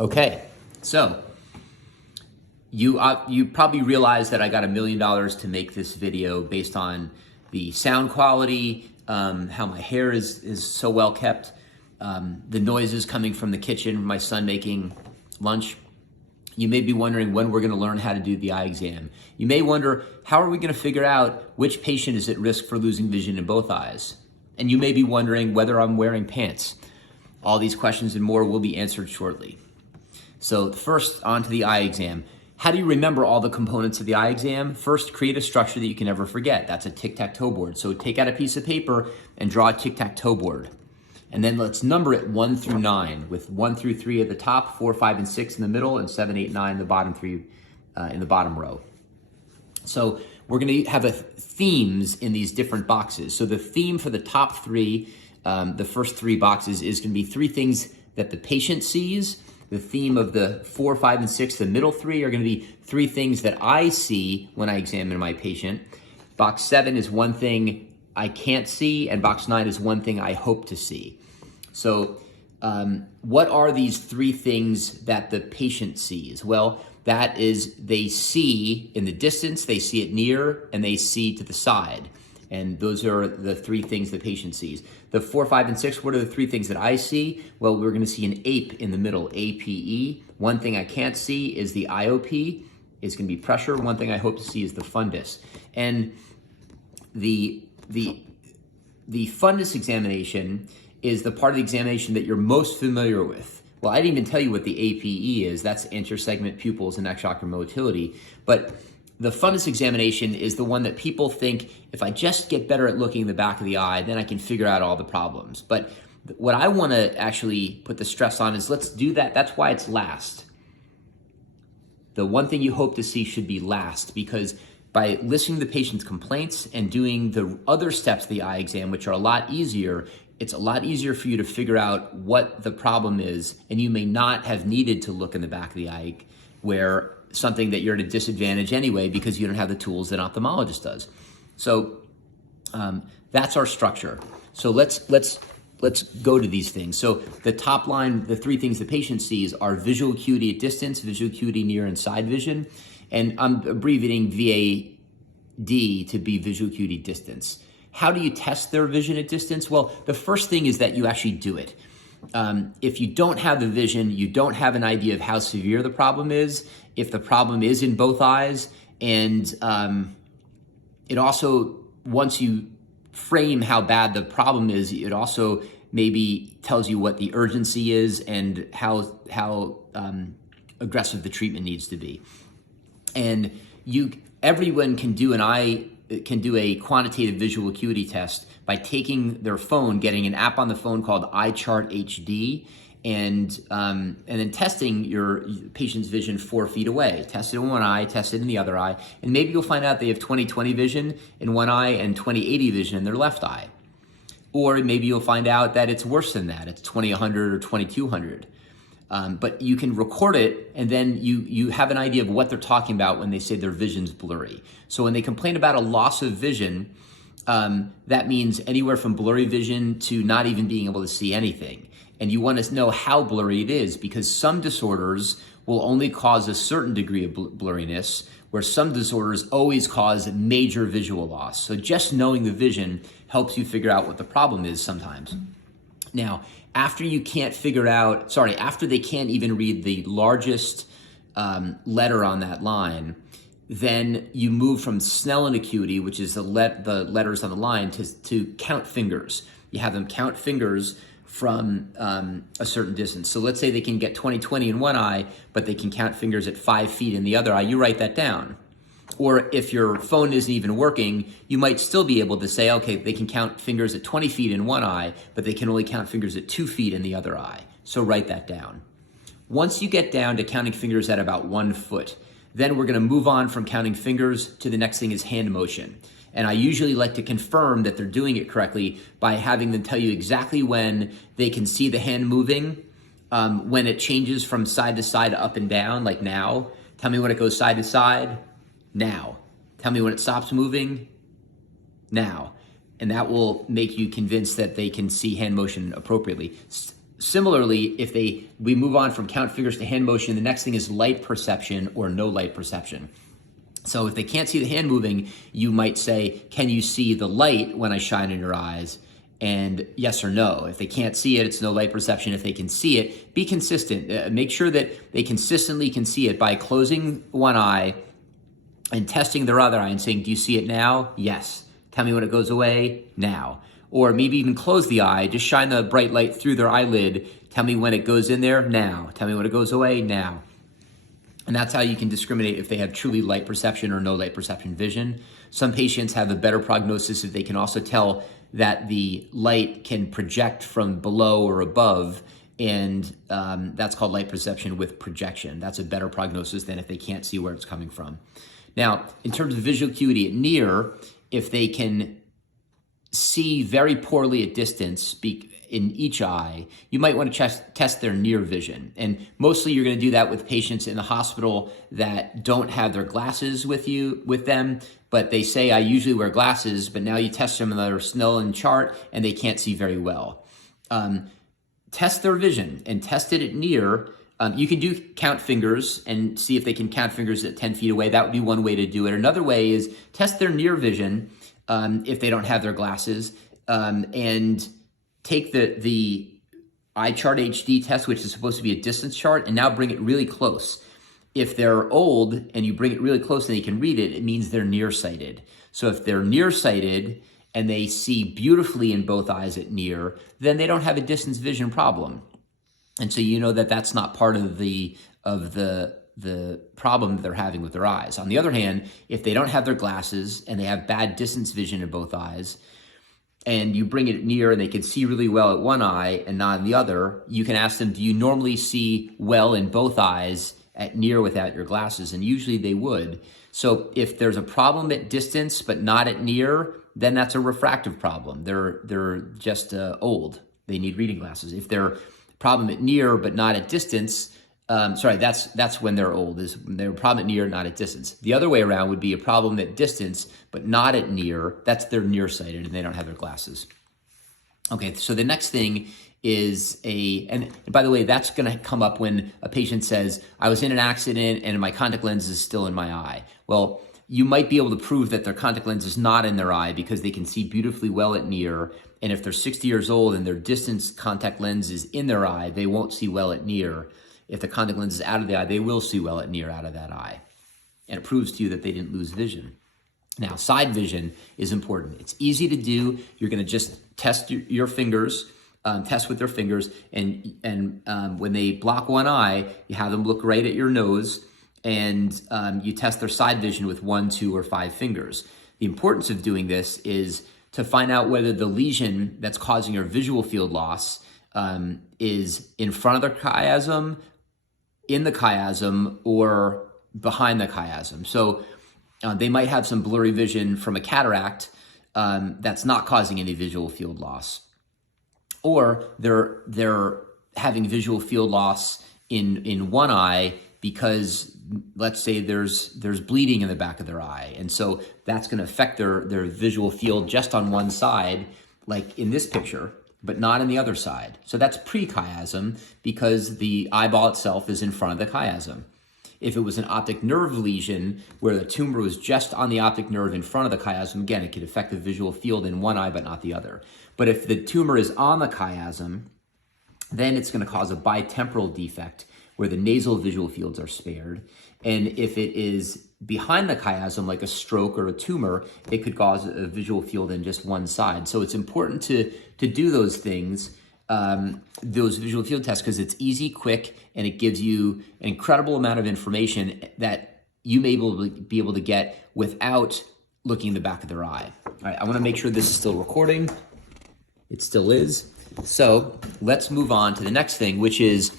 Okay, so you probably realize that I got $1 million to make this video based on the sound quality, how my hair is so well kept, the noises coming from the kitchen, my son making lunch. You may be wondering when we're going to learn how to do the eye exam. You may wonder, how are we going to figure out which patient is at risk for losing vision in both eyes? And you may be wondering whether I'm wearing pants. All these questions and more will be answered shortly. So first, on to the eye exam. How do you remember all the components of the eye exam? First, create a structure that you can never forget. That's a tic-tac-toe board. So take out a piece of paper and draw a tic-tac-toe board. And then let's number it 1 through 9, with 1 through 3 at the top, 4, 5, and 6 in the middle, and 7, 8, 9 in the bottom 3 in the bottom row. So we're going to have themes in these different boxes. So the theme for the top 3, the first 3 boxes, is going to be 3 things that the patient sees. The theme of the 4, 5, and 6, the middle 3, are going to be 3 things that I see when I examine my patient. Box 7 is 1 thing I can't see, and box 9 is 1 thing I hope to see. So what are these 3 things that the patient sees? Well, that is, they see in the distance, they see it near, and they see to the side. And those are the 3 things the patient sees. The 4, 5, and 6, what are the 3 things that I see? Well, we're going to see an APE in the middle, APE. 1 thing I can't see is the IOP, is going to be pressure. 1 thing I hope to see is the fundus. And the fundus examination is the part of the examination that you're most familiar with. Well, I didn't even tell you what the APE is. That's intersegment pupils and extraocular motility. But the fundus examination is the one that people think, if I just get better at looking in the back of the eye, then I can figure out all the problems. But what I want to actually put the stress on is, let's do that. That's why it's last. The 1 thing you hope to see should be last, because by listening to the patient's complaints and doing the other steps of the eye exam, which are a lot easier, it's a lot easier for you to figure out what the problem is, and you may not have needed to look in the back of the eye, where something that you're at a disadvantage anyway because you don't have the tools that an ophthalmologist does. So that's our structure. So let's go to these things. So the top line, the 3 things the patient sees are visual acuity at distance, visual acuity near and side vision, and I'm abbreviating VAD to be visual acuity distance. How do you test their vision at distance? Well, the first thing is that you actually do it. If you don't have the vision, you don't have an idea of how severe the problem is, if the problem is in both eyes, and it also, once you frame how bad the problem is, it also maybe tells you what the urgency is and how aggressive the treatment needs to be. And everyone can do a quantitative visual acuity test by taking their phone, getting an app on the phone called iChart HD, and then testing your patient's vision 4 feet away. Test it in one eye, test it in the other eye, and maybe you'll find out they have 20/20 vision in one eye and 20/80 vision in their left eye. Or maybe you'll find out that it's worse than that. It's 20/100 or 20/200. But you can record it, and then you have an idea of what they're talking about when they say their vision's blurry. So when they complain about a loss of vision, that means anywhere from blurry vision to not even being able to see anything. And you want to know how blurry it is, because some disorders will only cause a certain degree of blurriness, where some disorders always cause major visual loss. So just knowing the vision helps you figure out what the problem is sometimes. Now, after they can't even read the largest letter on that line, then you move from Snellen acuity, which is the letters on the line, to count fingers. You have them count fingers from a certain distance. So let's say they can get 20/20 in one eye, but they can count fingers at 5 feet in the other eye. You write that down. Or if your phone isn't even working, you might still be able to say, okay, they can count fingers at 20 feet in one eye, but they can only count fingers at 2 feet in the other eye. So write that down. Once you get down to counting fingers at about 1 foot, then we're going to move on from counting fingers to the next thing is hand motion. And I usually like to confirm that they're doing it correctly by having them tell you exactly when they can see the hand moving, when it changes from side to side, up and down, like now. Tell me when it goes side to side. Now. Tell me when it stops moving. Now. And that will make you convinced that they can see hand motion appropriately. similarly, if we move on from count fingers to hand motion, the next thing is light perception or no light perception. So if they can't see the hand moving, you might say, can you see the light when I shine in your eyes? And yes or no. If they can't see it, it's no light perception. If they can see it, be consistent. Make sure that they consistently can see it by closing one eye and testing their other eye and saying, do you see it now? Yes. Tell me when it goes away? Now. Or maybe even close the eye, just shine the bright light through their eyelid. Tell me when it goes in there? Now. Tell me when it goes away? Now. And that's how you can discriminate if they have truly light perception or no light perception vision. Some patients have a better prognosis if they can also tell that the light can project from below or above, and that's called light perception with projection. That's a better prognosis than if they can't see where it's coming from. Now, in terms of visual acuity at near, if they can see very poorly at distance, in each eye, you might want to test their near vision. And mostly you're going to do that with patients in the hospital that don't have their glasses with them, but they say, I usually wear glasses, but now you test them in their Snellen chart and they can't see very well. Test their vision and test it at near. You can do count fingers and see if they can count fingers at 10 feet away. That would be one way to do it. Another way is test their near vision if they don't have their glasses, and take the iChart HD test, which is supposed to be a distance chart, and now bring it really close. If they're old and you bring it really close and they can read it, it means they're nearsighted. So if they're nearsighted and they see beautifully in both eyes at near, then they don't have a distance vision problem. And so you know that that's not part of the problem that they're having with their eyes. On the other hand, if they don't have their glasses and they have bad distance vision in both eyes, and you bring it near and they can see really well at one eye and not in the other, you can ask them, do you normally see well in both eyes at near without your glasses? And usually they would. So if there's a problem at distance but not at near, then that's a refractive problem. They're just old. They need reading glasses. If they're problem at near but not at distance, that's when they're old, is they're a problem at near, not at distance. The other way around would be a problem at distance, but not at near. That's they're nearsighted and they don't have their glasses. Okay, so the next thing is and by the way, that's gonna come up when a patient says, I was in an accident and my contact lens is still in my eye. Well, you might be able to prove that their contact lens is not in their eye because they can see beautifully well at near. And if they're 60 years old and their distance contact lens is in their eye, they won't see well at near. If the contact lens is out of the eye, they will see well at near out of that eye. And it proves to you that they didn't lose vision. Now, side vision is important. It's easy to do. You're going to just test your fingers, test with their fingers, and when they block one eye, you have them look right at your nose, and you test their side vision with 1, 2, or 5 fingers. The importance of doing this is to find out whether the lesion that's causing your visual field loss is in front of the chiasm, in the chiasm, or behind the chiasm. So they might have some blurry vision from a cataract that's not causing any visual field loss. Or they're having visual field loss in one eye because, let's say, there's bleeding in the back of their eye. And so that's going to affect their visual field just on one side, like in this picture, but not in the other side. So that's pre-chiasm because the eyeball itself is in front of the chiasm. If it was an optic nerve lesion where the tumor was just on the optic nerve in front of the chiasm, again, it could affect the visual field in one eye but not the other. But if the tumor is on the chiasm, then it's going to cause a bitemporal defect where the nasal visual fields are spared. And if it is behind the chiasm, like a stroke or a tumor, it could cause a visual field in just one side. So it's important to do those things, those visual field tests, because it's easy, quick, and it gives you an incredible amount of information that you may be able to get without looking in the back of their eye. All right, I want to make sure this is still recording. It still is. So let's move on to the next thing, which is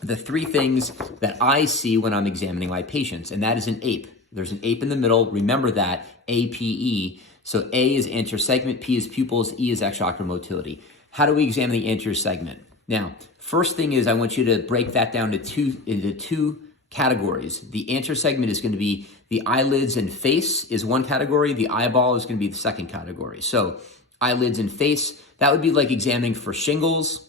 the 3 things that I see when I'm examining my patients, and that is an APE. There's an APE in the middle. Remember that, APE. So A is anterior segment, P is pupils, E is extraocular motility. How do we examine the anterior segment? Now, first thing is I want you to break that down into two categories. The anterior segment is going to be the eyelids and face is one category. The eyeball is going to be the second category. So eyelids and face, that would be like examining for shingles,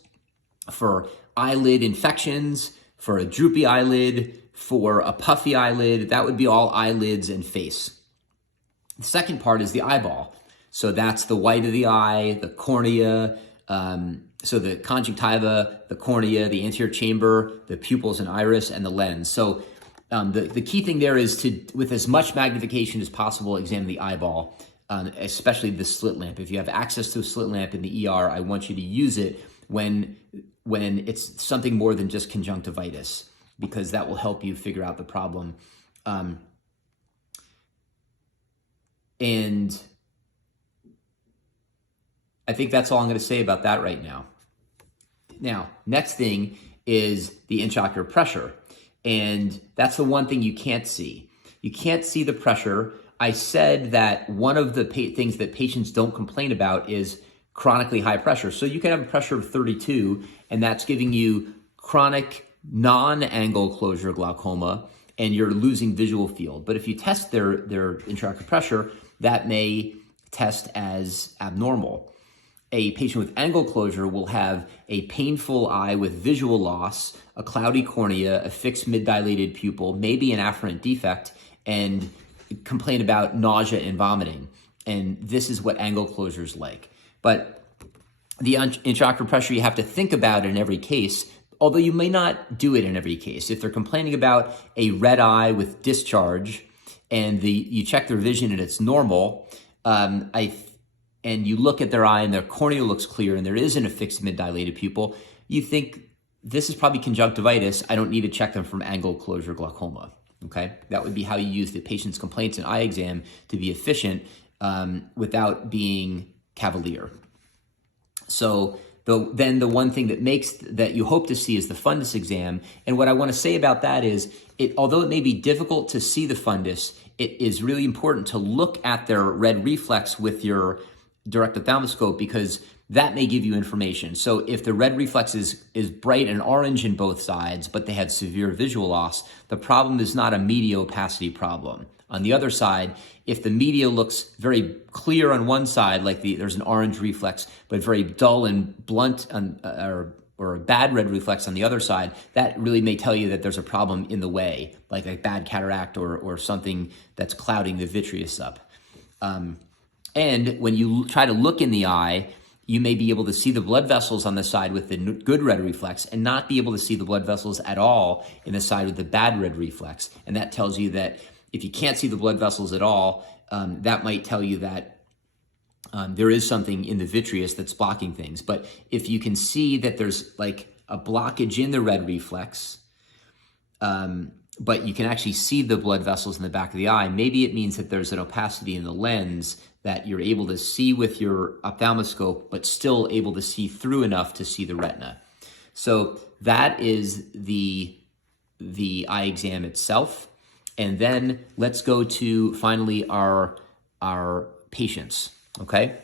for eyelid infections, for a droopy eyelid, for a puffy eyelid. That would be all eyelids and face. The second part is the eyeball. So that's the white of the eye, the cornea, so the conjunctiva, the cornea, the anterior chamber, the pupils and iris, and the lens. So the key thing there is to, with as much magnification as possible, examine the eyeball, especially the slit lamp. If you have access to a slit lamp in the ER, I want you to use it when it's something more than just conjunctivitis, because that will help you figure out the problem. And I think that's all I'm going to say about that right now. Now, next thing is the intraocular pressure. And that's the one thing you can't see. You can't see the pressure. I said that one of the things that patients don't complain about is chronically high pressure. So you can have a pressure of 32, and that's giving you chronic non-angle closure glaucoma, and you're losing visual field. But if you test their intraocular pressure, that may test as abnormal. A patient with angle closure will have a painful eye with visual loss, a cloudy cornea, a fixed mid-dilated pupil, maybe an afferent defect, and complain about nausea and vomiting. And this is what angle closure is like. But the intraocular pressure, you have to think about in every case, although you may not do it in every case. If they're complaining about a red eye with discharge and you check their vision and it's normal, and you look at their eye and their cornea looks clear and there isn't a fixed mid-dilated pupil, you think this is probably conjunctivitis. I don't need to check them from angle closure glaucoma, okay? That would be how you use the patient's complaints and eye exam to be efficient without being cavalier. So then the one thing that you hope to see is the fundus exam. And what I want to say about that is, although it may be difficult to see the fundus, it is really important to look at their red reflex with your direct ophthalmoscope, because that may give you information. So if the red reflex is bright and orange in both sides, but they had severe visual loss, the problem is not a media opacity problem. On the other side, if the media looks very clear on one side, like there's an orange reflex, but very dull and blunt or a bad red reflex on the other side, that really may tell you that there's a problem in the way, like a bad cataract or something that's clouding the vitreous up. And when you try to look in the eye, you may be able to see the blood vessels on the side with the good red reflex and not be able to see the blood vessels at all in the side with the bad red reflex. And that tells you that if you can't see the blood vessels at all, that might tell you that there is something in the vitreous that's blocking things. But if you can see that there's like a blockage in the red reflex, but you can actually see the blood vessels in the back of the eye, maybe it means that there's an opacity in the lens that you're able to see with your ophthalmoscope, but still able to see through enough to see the retina. So that is the eye exam itself. And then let's go to finally our patients, okay?